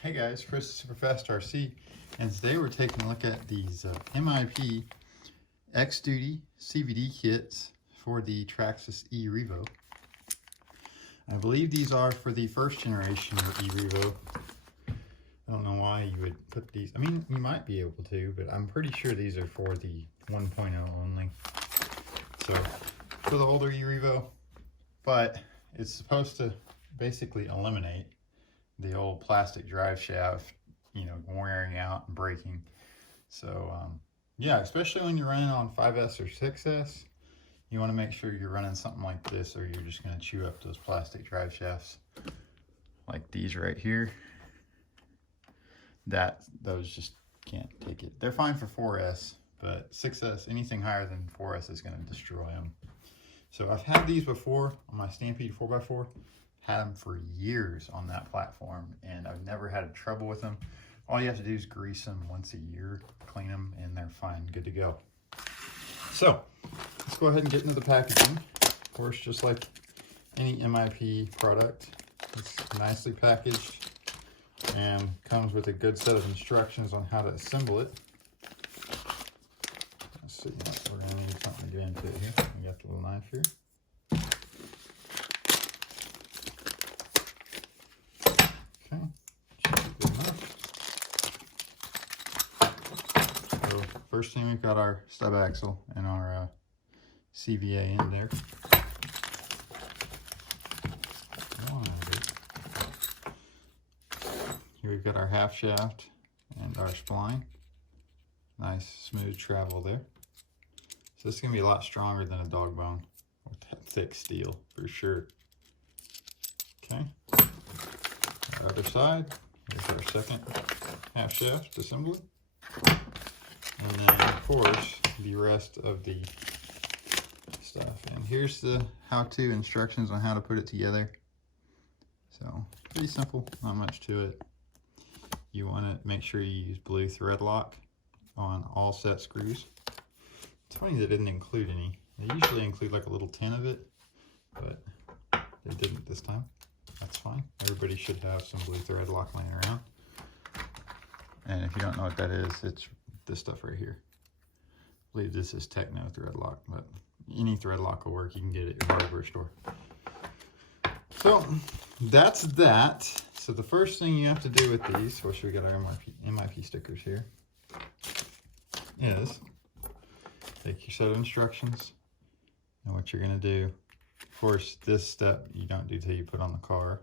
Hey guys, Chris Superfast RC, and today we're taking a look at these MIP X-Duty CVD kits for the Traxxas E-Revo. I believe these are for the first generation of E-Revo. I don't know why you would put these, I mean, you might be able to, but I'm pretty sure these are for the 1.0 only. So, for the older E-Revo, but it's supposed to basically eliminate the old plastic drive shaft, you know, wearing out and breaking. So yeah, especially when you're running on 5S or 6S, you want to make sure you're running something like this, or you're just going to chew up those plastic drive shafts like these right here. Those just can't take it. They're fine for 4S, but 6S, anything higher than 4S is going to destroy them. So I've had these before on my Stampede 4x4. Had them for years on that platform, and I've never had trouble with them. All you have to do is grease them once a year, clean them, and they're fine, good to go. So let's go ahead and get into the packaging. Of course, just like any MIP product, it's nicely packaged and comes with a good set of instructions on how to assemble it. Let's see, we're gonna need something to get into it here. We got the little knife here. First thing, we've got our stub axle and our CVA in there. Here we've got our half shaft and our spline. Nice smooth travel there. So this is going to be a lot stronger than a dog bone with that thick steel for sure. Okay. Our other side, here's our second half shaft assembly. And then, of course, the rest of the stuff. And here's the how-to instructions on how to put it together. So, pretty simple, not much to it. You want to make sure you use blue thread lock on all set screws. It's funny they didn't include any. They usually include like a little tin of it, but they didn't this time. That's fine. Everybody should have some blue thread lock laying around. And if you don't know what that is, it's this stuff right here. I believe this is Techno thread lock, but any thread lock will work. You can get it at your hardware store. So that's that. So the first thing you have to do with these, which we got our MIP stickers here, is take your set of instructions and what you're going to do. Of course, this step you don't do till you put on the car.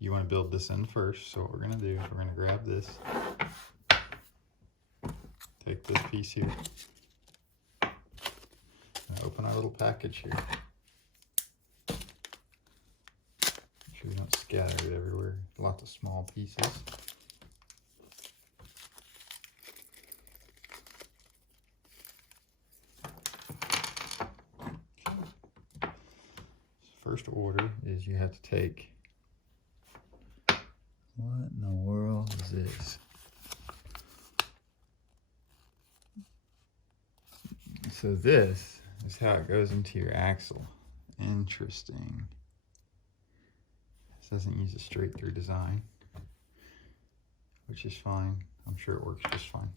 You want to build this in first. So what we're going to do is we're going to grab this. Take this piece here, and open our little package here. Make sure you don't scatter it everywhere. Lots of small pieces. Okay. First order is you have to take, what in the world is this? So this is how it goes into your axle. Interesting. This doesn't use a straight through design, which is fine. I'm sure it works just fine.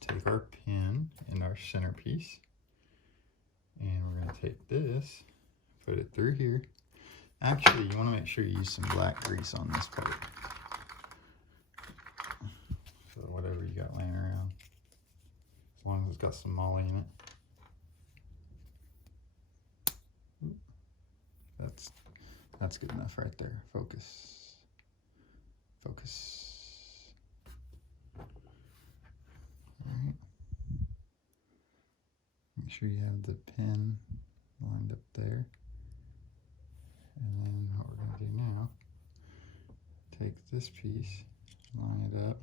Take our pin and our centerpiece, and we're going to take this, put it through here. Actually, you want to make sure you use some black grease on this part. Whatever you got laying around, as long as it's got some moly in it. That's good enough right there. Focus. All right. Make sure you have the pin lined up there. And then what we're going to do now, take this piece, line it up.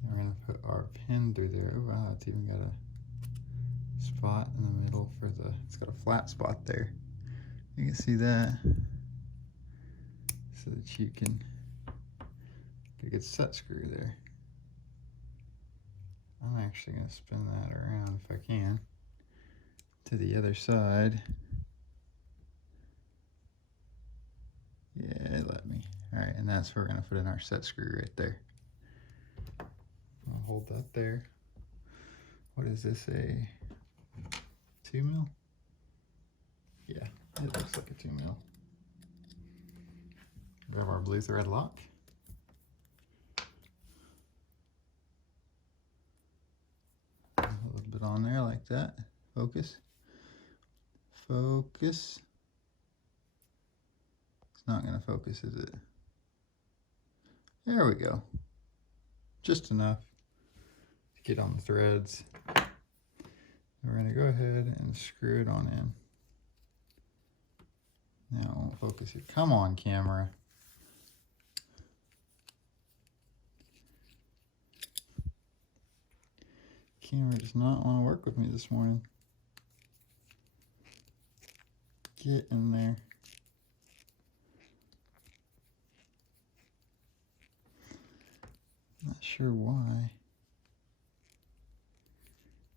And we're going to put our pin through there. Oh wow, it's even got a spot in the middle for the, it's got a flat spot there. You can see that, so that you can get a good set screw there. I'm actually going to spin that around if I can to the other side. All right, and that's where we're gonna put in our set screw right there. I'll hold that there. What is this, a 2 mil? Yeah, it looks like a 2 mil. Grab our blue thread lock. A little bit on there like that. Focus. Focus. It's not gonna focus, is it? There we go. Just enough to get on the threads. We're gonna go ahead and screw it on in. Now it won't focus here. Come on, camera. Camera does not want to work with me this morning. Get in there. Not sure why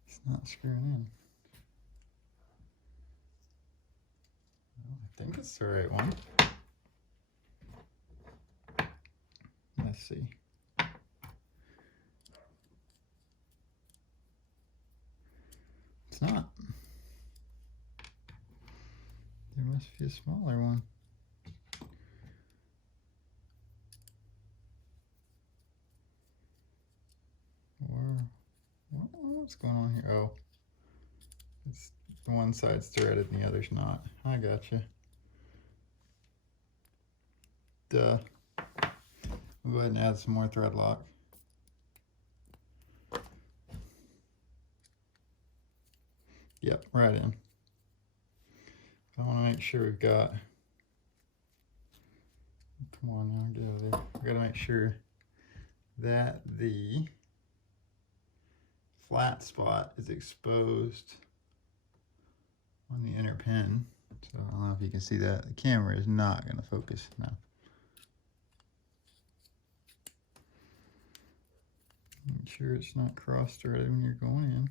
it's not screwing in. Well, I think it's the right one. Let's see. It's not. There must be a smaller one. Or what's going on here? Oh, it's the one side's threaded and the other's not. I gotcha. Duh. We'll go ahead and add some more thread lock. Yep, right in. I want to make sure we've got, come on now, get out of there. We got to make sure that the flat spot is exposed on the inner pin. So I don't know if you can see that. The camera is not going to focus now. Make sure it's not cross-threaded when you're going in.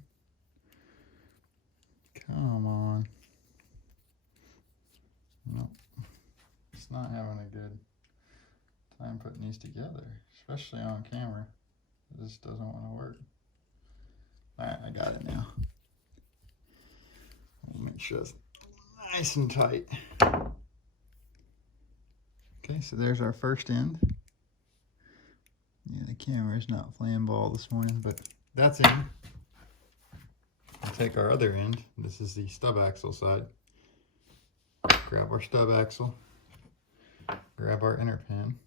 Come on. Nope. It's not having a good time putting these together, especially on camera. It just doesn't want to work. Alright, I got it now. We'll make sure it's nice and tight. Okay, so there's our first end. Yeah, the camera's not playing ball this morning, but that's in. We'll take our other end. This is the stub axle side. Grab our stub axle. Grab our inner pin.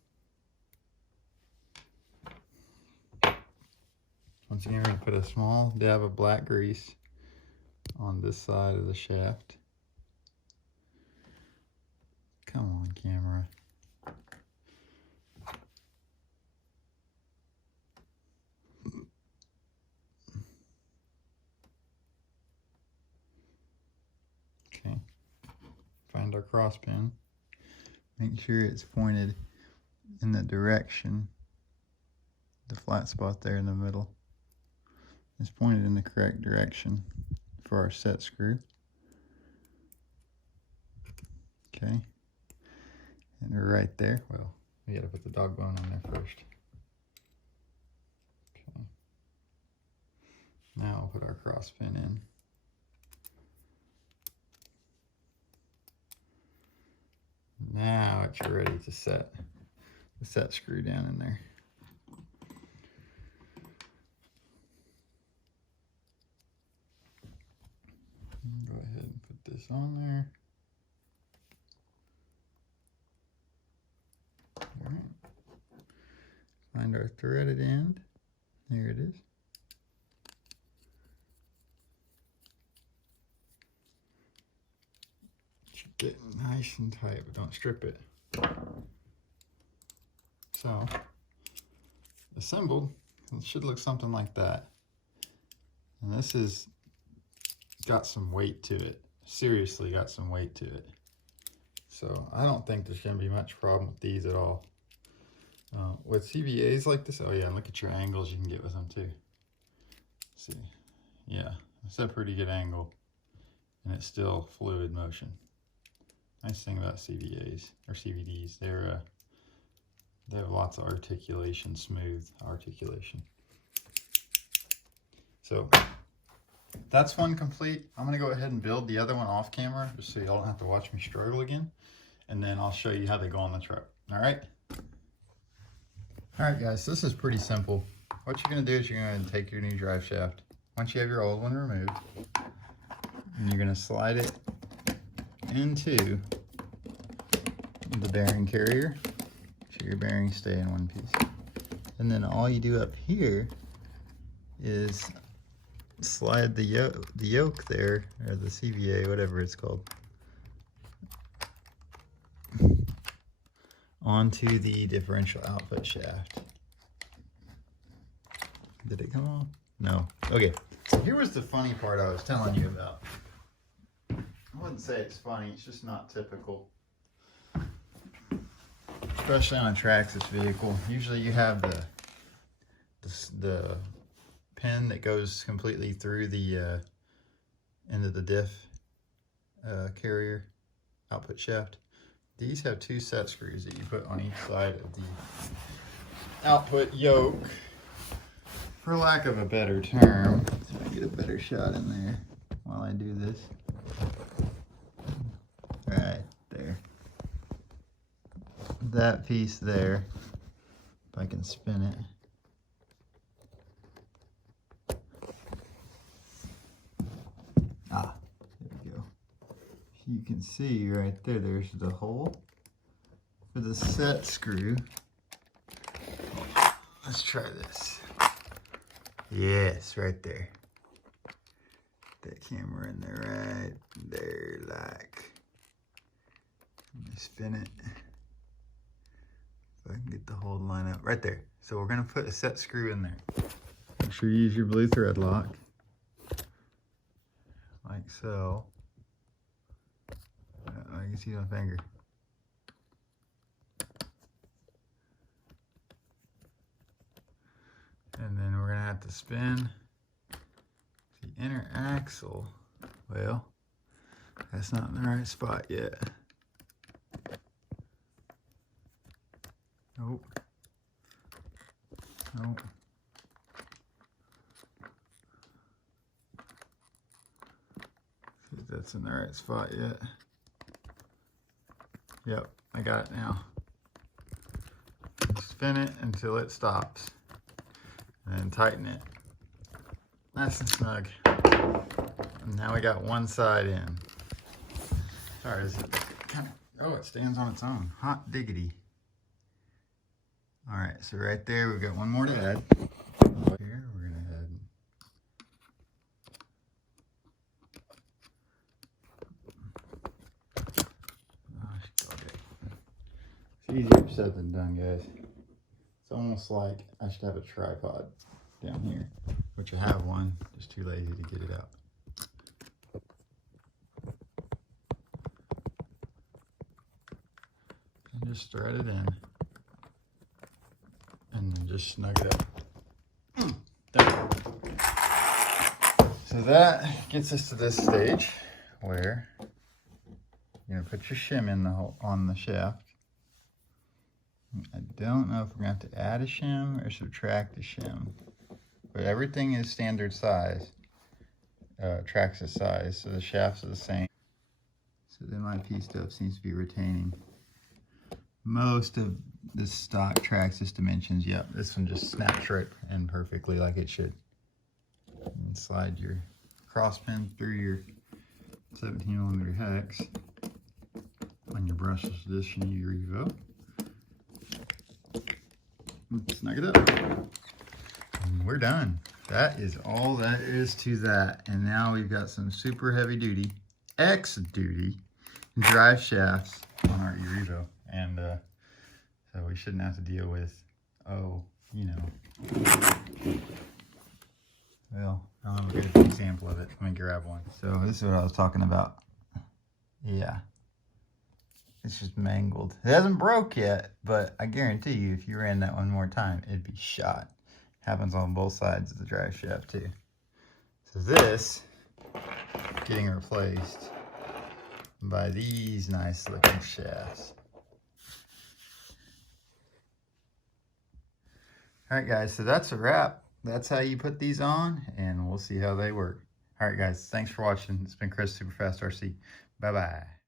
Once again, we're going to put a small dab of black grease on this side of the shaft. Come on, camera. Okay. Find our cross pin. Make sure it's pointed in the direction, the flat spot there in the middle. It's pointed in the correct direction for our set screw. Okay. And right there, well, we gotta put the dog bone on there first. Okay. Now I'll put our cross pin in. Now it's ready to set the set screw down in there. Go ahead and put this on there. All right. Find our threaded end. There it is. Get it nice and tight, but don't strip it. So, assembled, it should look something like that. And this is got some weight to it. Seriously got some weight to it. So I don't think there's going to be much problem with these at all. With CVAs like this, oh yeah, and look at your angles you can get with them too. See, yeah, it's a pretty good angle, and it's still fluid motion. Nice thing about CVAs or CVDs, they're They have lots of articulation, smooth articulation. So that's one complete. I'm gonna go ahead and build the other one off camera just so y'all don't have to watch me struggle again. And then I'll show you how they go on the truck. All right? All right, guys, this is pretty simple. What you're gonna do is you're gonna take your new drive shaft. Once you have your old one removed, and you're gonna slide it into the bearing carrier so your bearings stay in one piece. And then all you do up here is slide the yoke there, or the CVA, whatever it's called, onto the differential output shaft. Did it come off? No. Okay, so here was the funny part I was telling you about. I wouldn't say it's funny, it's just not typical. Especially on a Traxxas vehicle. Usually you have the pin that goes completely through the into the diff carrier output shaft. These have two set screws that you put on each side of the output yoke, for lack of a better term. So I get a better shot in there while I do this. Right there. That piece there, if I can spin it. Ah, there we go. You can see right there, there's the hole for the set screw. Let's try this. Yes, right there. That camera in there, right there, like. Let me spin it. If I can get the hole to line up right there. So we're gonna put a set screw in there. Make sure you use your blue thread lock. Like so. I can see my finger. And then we're gonna have to spin the inner axle. Well, that's not in the right spot yet. Nope. Nope. See if that's in the right spot yet. Yep, I got it now. Spin it until it stops. And then tighten it. Nice and snug. And now we got one side in. Sorry, is it kind of, oh, it stands on its own. Hot diggity. All right, so right there, we've got one more to add. Here, we're gonna add. It's easier said than done, guys. It's almost like I should have a tripod down here, which I have one, just too lazy to get it out. And just thread it in. And then just snug it up. There. So that gets us to this stage where you're gonna put your shim in the hole on the shaft. I don't know if we're gonna have to add a shim or subtract a shim, but everything is standard size, Traxxas size, so the shafts are the same. So the MIP stuff seems to be retaining most of the stock Traxxas dimensions. Yep, this one just snaps right in perfectly like it should. And slide your cross pin through your 17mm hex on your brushless edition E-REVO. Snug it up. And we're done. That is all that is to that. And now we've got some super heavy duty, X-duty drive shafts on our E-REVO. And so we shouldn't have to deal with, oh, you know. Well, I'll have a good example of it. Let me grab one. So this is what I was talking about. Yeah. It's just mangled. It hasn't broke yet, but I guarantee you if you ran that one more time, it'd be shot. Happens on both sides of the drive shaft too. So this, getting replaced by these nice looking shafts. All right, guys, so that's a wrap. That's how you put these on, and we'll see how they work. All right, guys, thanks for watching. It's been Chris, Super Fast RC. Bye-bye.